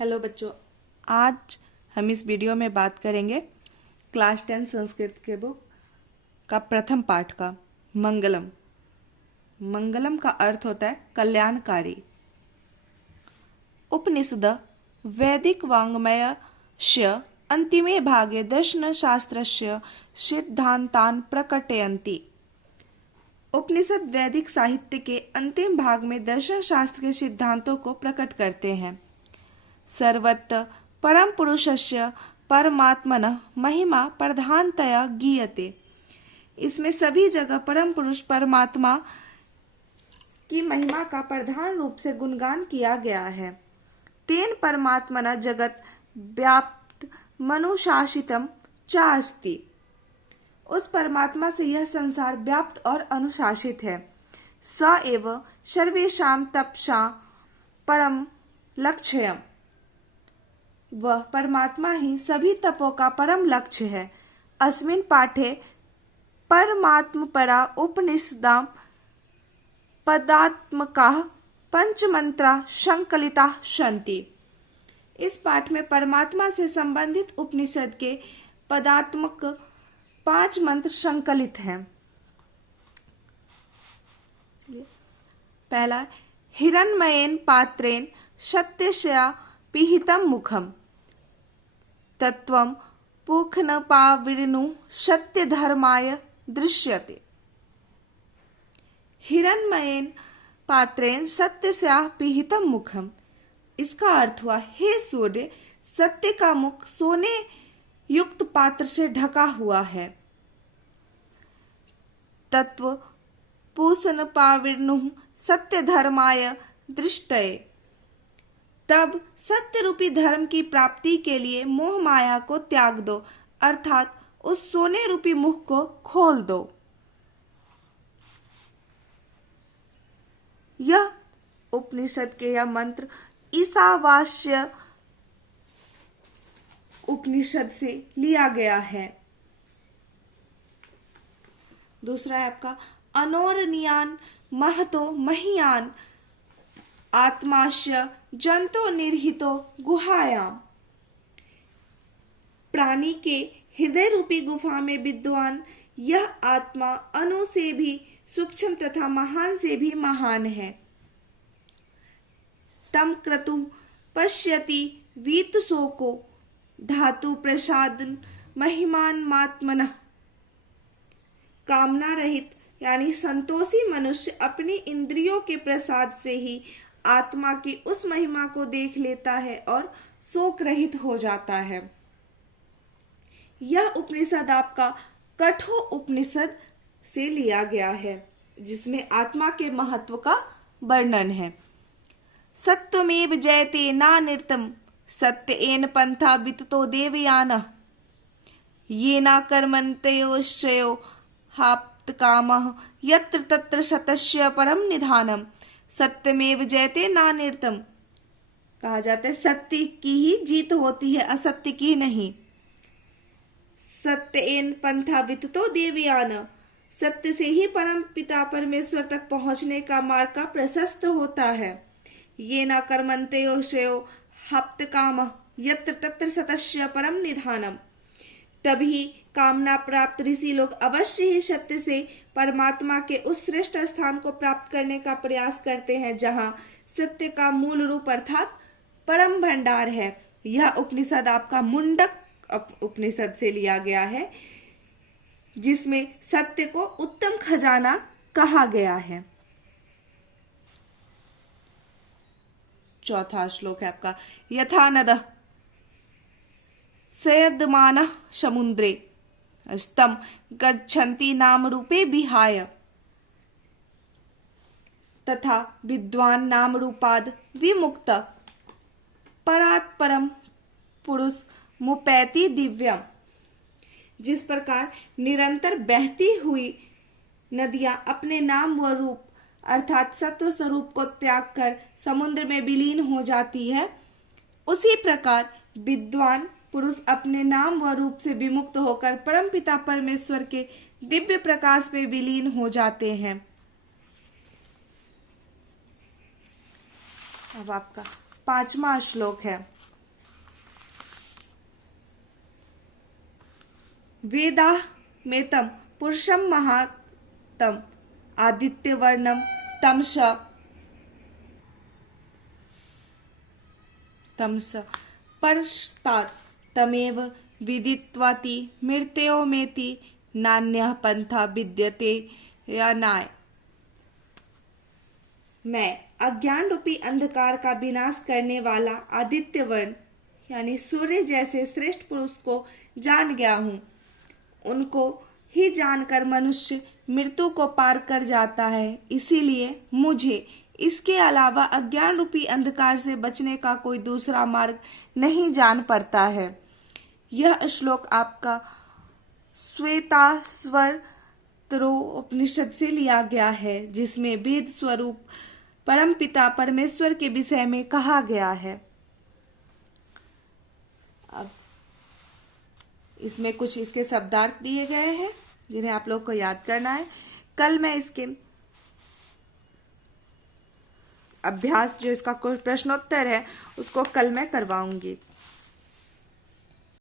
Hello बच्चों, आज हम इस वीडियो में बात करेंगे क्लास 10 संस्कृत के बुक का प्रथम पाठ का मंगलम। मंगलम का अर्थ होता है कल्याणकारी। उपनिषद वैदिक वाङ्मयस्य अन्तिमे भागे दर्शनशास्त्रस्य सिद्धान्तान् प्रकटयन्ति। उपनिषद वैदिक साहित्य के अंतिम भाग में दर्शन शास्त्र के सिद्धांतों को प्रकट करते हैं। सर्वत्र परम पुरुषस्य परमात्मनः महिमा प्रधानतया गीयते। इसमें सभी जगह परम पुरुष परमात्मा की महिमा का प्रधान रूप से गुणगान किया गया है। तेन परमात्मना जगत व्याप्त मनुशासितम च अस्ति। उस परमात्मा से यह संसार व्याप्त और अनुशासित है। स एव सर्वेषां तपसा परम लक्ष्यम्। वह परमात्मा ही सभी तपों का परम लक्ष्य है। अस्मिन् पाठे परमात्मपरा उपनिषदां पदात्मकाः पंचमंत्रा संकलिताः सन्ति। इस पाठ में परमात्मा से संबंधित उपनिषद के पदात्मक 5 मंत्र संकलित हैं। पहला, हिरण्मयेन पात्रेण सत्यस्य पिहितं मुखम् तत्वं पूखनपाविर्नु सत्यधर्माय दृश्यते। हिरण्मयेन पात्रेण सत्यस्य पिहितं मुखम्। इसका अर्थ हुआ, हे सूर्य, सत्य का मुख सोने युक्त पात्र से ढका हुआ है। तत्व पूषणपाविर्नु सत्यधर्माय दृष्टये। तब सत्य रूपी धर्म की प्राप्ति के लिए मोह माया को त्याग दो, अर्थात उस सोने रूपी मुख को खोल दो। यह उपनिषद के यह मंत्र ईशावास्य उपनिषद से लिया गया है। दूसरा है आपका अनोरणीयान महतो महीयान आत्मास्य जंतो निर्हितो गुहायाम। प्राणी के हृदय रूपी गुफा में विद्वान यह आत्मा अणु से भी सूक्ष्म तथा महान से भी महान है। तम क्रतु पश्यति वीतशोको धातु प्रसादन महिमान मात्मनः। कामना रहित यानी संतोषी मनुष्य अपनी इंद्रियों के प्रसाद से ही आत्मा की उस महिमा को देख लेता है और शोक रहित हो जाता है। यह उपनिषद आपका कठोर उपनिषद से लिया गया है, जिसमें आत्मा के महत्व का वर्णन है। सत्वमेव जयते नानिर्तम सत्येन पंथा विततो देवयानः। येना कर्मन्तयोश्चयो हाप्तकामः यत्र तत्र सतस्य परम निधानम। सत्यमेव जयते नानिर्तम। कहा जाता है सत्य की ही जीत होती है, असत्य की नहीं। सत्येन पंथा विततो देवयान। सत्य से ही परम पिता परमेश्वर तक पहुंचने का मार्ग का प्रशस्त होता है। ये न कर्मन्तयोश्चयो हाप्तकामः यत्र तत्र सतस्य परम निधानम। तभी कामना प्राप्त ऋषि लोग अवश्य ही सत्य से परमात्मा के उस श्रेष्ठ स्थान को प्राप्त करने का प्रयास करते हैं, जहां सत्य का मूल रूप अर्थात परम भंडार है। यह उपनिषद आपका मुंडक उपनिषद से लिया गया है, जिसमें सत्य को उत्तम खजाना कहा गया है। चौथा श्लोक है आपका यथा नदः सयद्मानः समुद्रे स्तम गच्छन्ति नाम रूपे विहाय। तथा विद्वान नाम रूपाद विमुक्त परात् परम पुरुष मुपैति दिव्यम। जिस प्रकार निरंतर बहती हुई नदियां अपने नाम व रूप अर्थात सत्व स्वरूप को त्याग कर समुद्र में विलीन हो जाती है, उसी प्रकार विद्वान पुरुष अपने नाम व रूप से विमुक्त होकर परमपिता परमेश्वर के दिव्य प्रकाश में विलीन हो जाते हैं। अब आपका 5वां श्लोक है वेदा मेतम पुरुषम महातम आदित्य वर्णम तमस परस्तात् तमेव विदित्वाति मृत्यो मेति नान्यः पंथा विद्यते या नाय। मैं अज्ञान रूपी अंधकार का विनाश करने वाला आदित्य वर्ण यानी सूर्य जैसे श्रेष्ठ पुरुष को जान गया हूँ। उनको ही जानकर मनुष्य मृत्यु को पार कर जाता है। इसीलिए मुझे इसके अलावा अज्ञान रूपी अंधकार से बचने का कोई दूसरा मार्ग नहीं जान पड़ता है। यह श्लोक आपका श्वेताश्वतर उपनिषद से लिया गया है, जिसमें वेद स्वरूप परमपिता परमेश्वर के विषय में कहा गया है। अब इसमें कुछ इसके शब्दार्थ दिए गए हैं जिन्हें आप लोग को याद करना है। कल मैं इसके अभ्यास जो इसका प्रश्नोत्तर है उसको कल मैं करवाऊंगी।